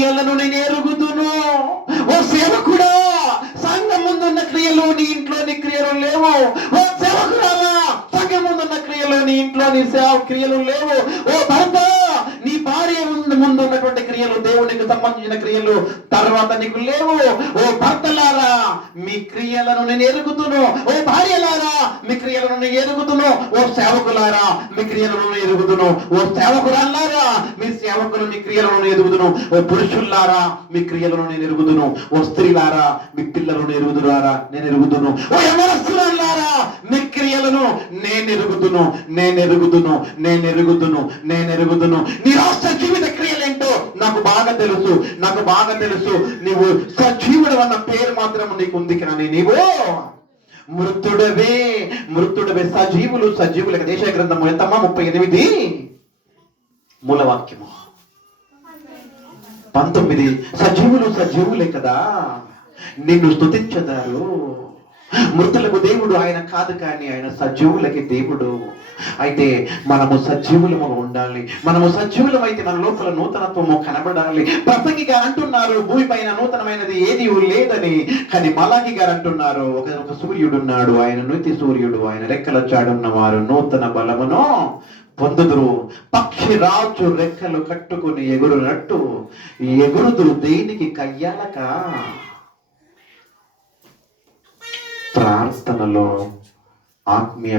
క్రియలను నేను ఎరుగుదును. ఓ సేవకుడా సంఘం ముందున్న క్రియలు నీ ఇంట్లోని క్రియలు లేవు. ఓ సేవకురాలా సంఘం ముందున్న క్రియలు నీ ఇంట్లోని సేవ క్రియలు లేవు. ఓ భర్త నీ భార్య ముందు ముందు ఉన్నటువంటి క్రియలు దేవునికి సంబంధించిన క్రియలు తర్వాత నీకు లేవు. ఓ భర్తలారా మీ క్రియలను నేను ఎరుగుతును ఓ భార్యలారా మీ క్రియలను నేను ఎరుగుతును ఓ సేవకులారా మీ క్రియలను ఎరుగుతును ఓ సేవకురాలారా సేవకులు మీ క్రియలను నేను ఎరుగుదును. ఓ పురుషుల్లారా మీ క్రియలను నేను ఎరుగుదును. ఓ స్త్రీలారా మీ పిల్లలను ఎరుగుదురారా నేను ఎరుగుదును. ఓ యవనస్తులారా మీ క్రియలను నేను ఎరుగుదును. నేను ఎరుగుదును నేను ఎరుగుదును నేను ఎరుగుదును. నీ రాష్ట్ర జీవిత క్రియలేంటో నాకు బాగా తెలుసు. నాకు బాగా తెలుసు. నీవు సజీవుడు అన్న పేరు మాత్రం నీకు ఉంది కానీ నీవు మృతుడవే మృతుడవే. సజీవులు సజీవుల. దేశ గ్రంథము ఎంతమ్మా? ముప్పై ఎనిమిది. మూలవాక్యము. పంతొమ్మిది సజీవులు సజీవులే కదా. నిన్ను స్థుతించదారు మృతులకు దేవుడు ఆయన కాదు కానీ ఆయన సజీవులకి దేవుడు. అయితే మనము సజీవులము ఉండాలి. మనము సజీవులమైతే మన లోపల నూతనత్వము కనబడాలి. ప్రసంగిగా అంటున్నారు భూమి పైన నూతనమైనది ఏది లేదని. కానీ మలాకి గారు అంటున్నారు ఒక ఒక సూర్యుడున్నాడు ఆయన నుతి సూర్యుడు ఆయన రెక్కల చాడున్నవారు నూతన బలమును పొందుదురు. పక్షి రాజు రెక్కలు కట్టుకుని ఎగురునట్టు. ఎగురుదురు దేనికి కయ్యాలక? ప్రార్థనలో ఆత్మీయ